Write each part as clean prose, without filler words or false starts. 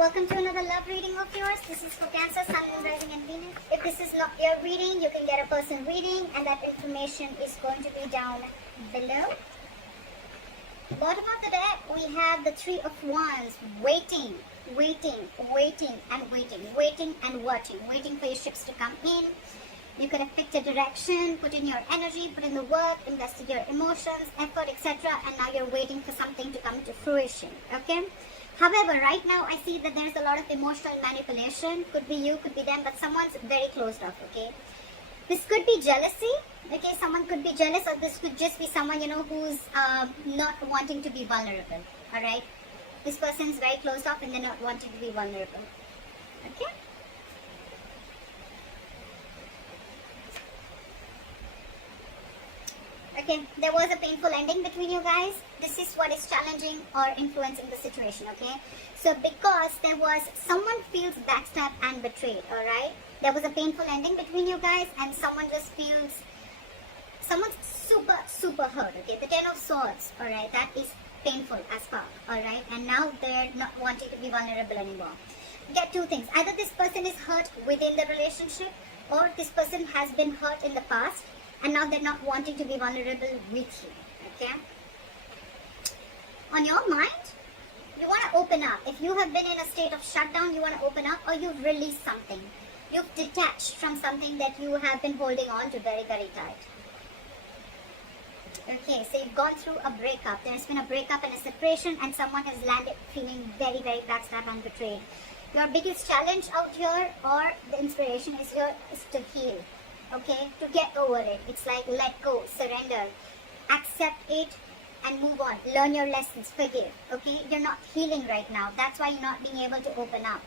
Welcome to another love reading of yours. This is for Cancer, Sun, Moon, Rising and Venus. If this is not your reading, you can get a person reading and that information is going to be down below. Bottom of the deck, we have the Three of Wands, waiting and watching, waiting for your ships to come in. You could have picked a direction, put in your energy, put in the work, invested your emotions, effort, etc. And now you're waiting for something to come to fruition, okay? However, right now I see that there's a lot of emotional manipulation. Could be you, could be them, but someone's very closed off, okay? This could be jealousy, okay? Someone could be jealous, or this could just be someone, who's not wanting to be vulnerable, all right? This person's very closed off and they're not wanting to be vulnerable, okay? Okay, there was a painful ending between you guys. This is what is challenging or influencing the situation, okay? So because there was, someone feels backstabbed and betrayed, alright? There was a painful ending between you guys and someone just feels, someone's super hurt, okay? The Ten of Swords, alright? That is painful as fuck, alright? And now they're not wanting to be vulnerable anymore. Get two things. Either this person is hurt within the relationship or this person has been hurt in the past and now they're not wanting to be vulnerable with you, okay? On your mind, you want to open up. If you have been in a state of shutdown, you want to open up, or you've released something. You've detached from something that you have been holding on to very tight. Okay, so you've gone through a breakup. There's been a breakup and a separation and someone has landed feeling very backstabbed and betrayed. Your biggest challenge out here, or the inspiration is here, is to heal. Okay, to get over it. It's like let go, surrender, accept it and move on. Learn your lessons, forgive. Okay, you're not healing right now. That's why you're not being able to open up.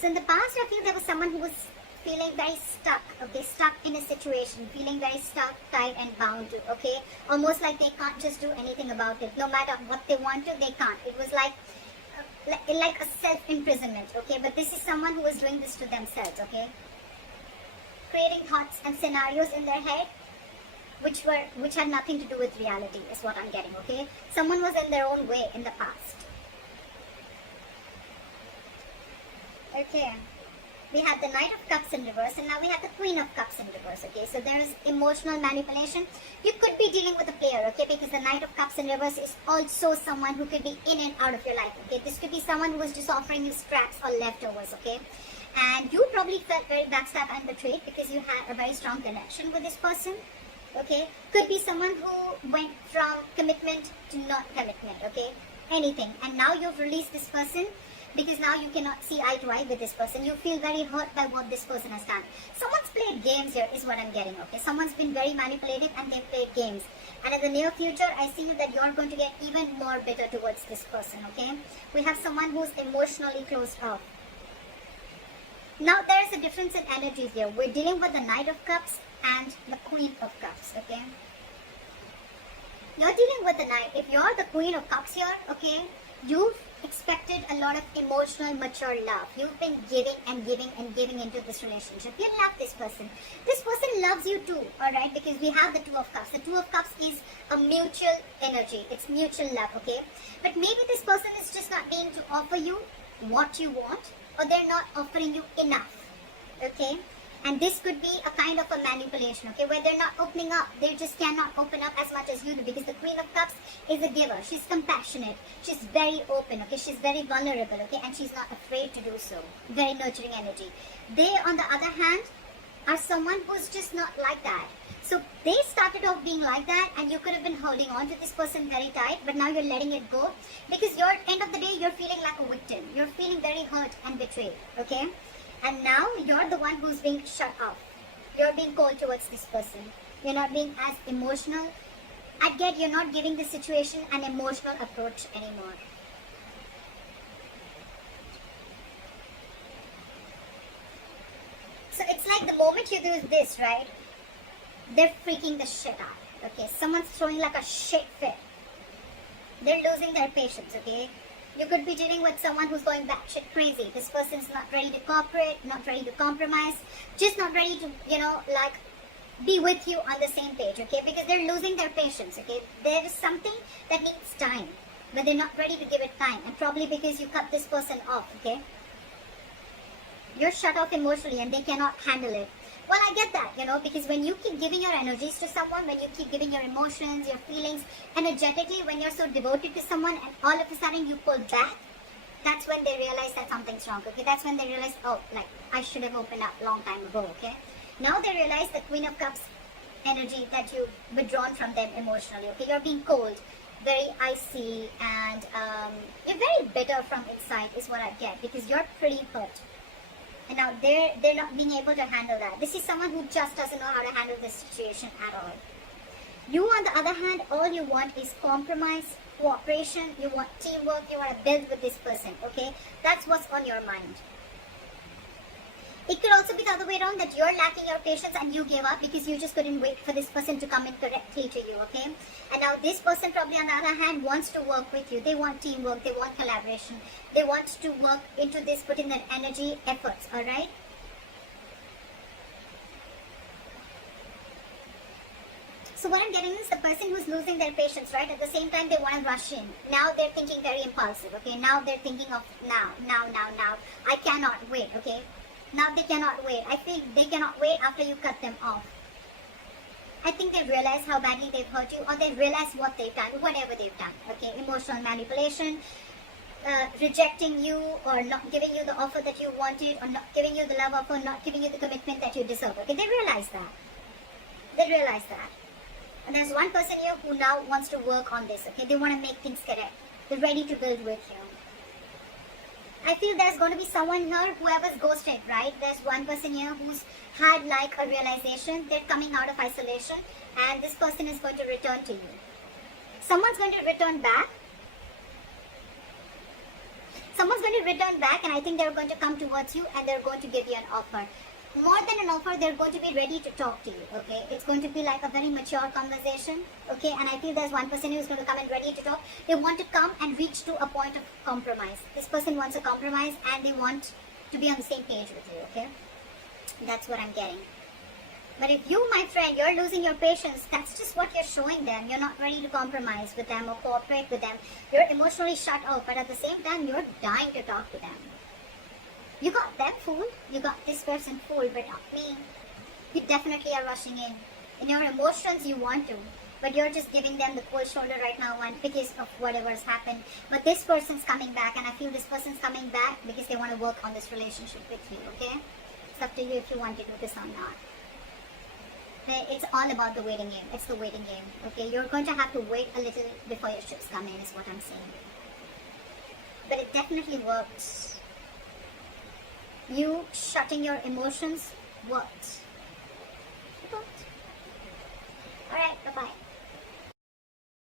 So in the past, I feel there was someone who was feeling very stuck, okay, stuck in a situation, feeling very stuck, tied and bound to, okay, almost like they can't just do anything about it. No matter what they want to, they can't. It was like a self-imprisonment, okay, but this is someone who was doing this to themselves, okay, creating thoughts and scenarios in their head which had nothing to do with reality is what I'm getting, okay. Someone was in their own way in the past. Okay. We have the Knight of Cups in reverse and now we have the Queen of Cups in reverse, okay. So there is emotional manipulation. You could be dealing with a player, okay, because the Knight of Cups in reverse is also someone who could be in and out of your life, okay. This could be someone who was just offering you scraps or leftovers, okay. And you probably felt very backstabbed and betrayed because you had a very strong connection with this person, okay. Could be someone who went from commitment to not commitment, okay. Anything. And now you've released this person, because now you cannot see eye to eye with this person. You feel very hurt by what this person has done. Someone's played games here is what I'm getting, okay. Someone's been very manipulative and they've played games. And in the near future, I see that you're going to get even more bitter towards this person, okay. We have someone who's emotionally closed off. Now there's a difference in energies here. We're dealing with the Knight of Cups and the Queen of Cups, okay. You're dealing with the Knight. If you're the Queen of Cups here, okay, you've expected a lot of emotional, mature love. You've been giving into this relationship. You love this person. This person loves you too, alright? Because we have the Two of Cups. The Two of Cups is a mutual energy. It's mutual love, okay? But maybe this person is just not being to offer you what you want, or they're not offering you enough, okay? And this could be a kind of a manipulation, okay, where they're not opening up. They just cannot open up as much as you do, because the Queen of Cups is a giver. She's compassionate. She's very open, okay. She's very vulnerable, okay, and she's not afraid to do so. Very nurturing energy. They, on the other hand, are someone who's just not like that. So they started off being like that, and you could have been holding on to this person very tight, but now you're letting it go, because you're, end of the day, you're feeling like a victim. You're feeling very hurt and betrayed, okay. And now you're the one who's being shut off. You're being cold towards this person. You're not being as emotional. I get you're not giving the situation an emotional approach anymore. So it's like the moment you do this, right? They're freaking the shit out. Okay, someone's throwing like a shit fit. They're losing their patience, okay? You could be dealing with someone who's going batshit crazy. This person's not ready to cooperate, not ready to compromise, just not ready to, be with you on the same page, okay? Because they're losing their patience, okay? There is something that needs time, but they're not ready to give it time, and probably because you cut this person off, okay? You're shut off emotionally and they cannot handle it. Well, I get that, you know, because when you keep giving your energies to someone, when you keep giving your emotions, your feelings, energetically, when you're so devoted to someone and all of a sudden you pull back, that's when they realize that something's wrong, okay? That's when they realize, oh, like, I should have opened up long time ago, okay? Now they realize the Queen of Cups energy that you've withdrawn from them emotionally, okay? You're being cold, very icy, and you're very bitter from inside is what I get, because you're pretty hurt. And now they're not being able to handle that. This is someone who just doesn't know how to handle this situation at all. You, on the other hand, all you want is compromise, cooperation, you want teamwork, you want to build with this person, okay? That's what's on your mind. It could also be the other way around, that you're lacking your patience and you gave up because you just couldn't wait for this person to come in correctly to you, okay? And now this person probably on the other hand wants to work with you. They want teamwork, they want collaboration, they want to work into this, put in their energy, efforts, alright? So what I'm getting is the person who's losing their patience, right? At the same time, they want to rush in. Now they're thinking very impulsive, okay? Now they're thinking of now. I cannot wait, okay? Now they cannot wait. I feel they cannot wait after you cut them off. I think they've realized how badly they've hurt you, or they've realized what they've done, whatever they've done, okay? Emotional manipulation, rejecting you, or not giving you the offer that you wanted, or not giving you the love offer, not giving you the commitment that you deserve, okay? They realize that. They realize that. And there's one person here who now wants to work on this, okay? They want to make things correct. They're ready to build with you. I feel there's going to be someone here, whoever's ghosted, right? There's one person here who's had like a realization. They're coming out of isolation and this person is going to return to you. Someone's going to return back. Someone's going to return back, and I think they're going to come towards you and they're going to give you an offer. More than an offer, they're going to be ready to talk to you, okay? It's going to be like a very mature conversation, okay? And I feel there's one person who's going to come and ready to talk. They want to come and reach to a point of compromise. This person wants a compromise and they want to be on the same page with you, okay? That's what I'm getting. But if you, my friend, you're losing your patience, that's just what you're showing them. You're not ready to compromise with them or cooperate with them. You're emotionally shut off, but at the same time, you're dying to talk to them. You got them fooled, you got this person fooled, but not me. You definitely are rushing in. In your emotions, you want to, but you're just giving them the cold shoulder right now and because of whatever's happened. But this person's coming back, and I feel this person's coming back because they want to work on this relationship with you, okay? It's up to you if you want to do this or not. It's all about the waiting game. It's the waiting game, okay? You're going to have to wait a little before your ships come in, is what I'm saying. But it definitely works. You shutting your emotions works.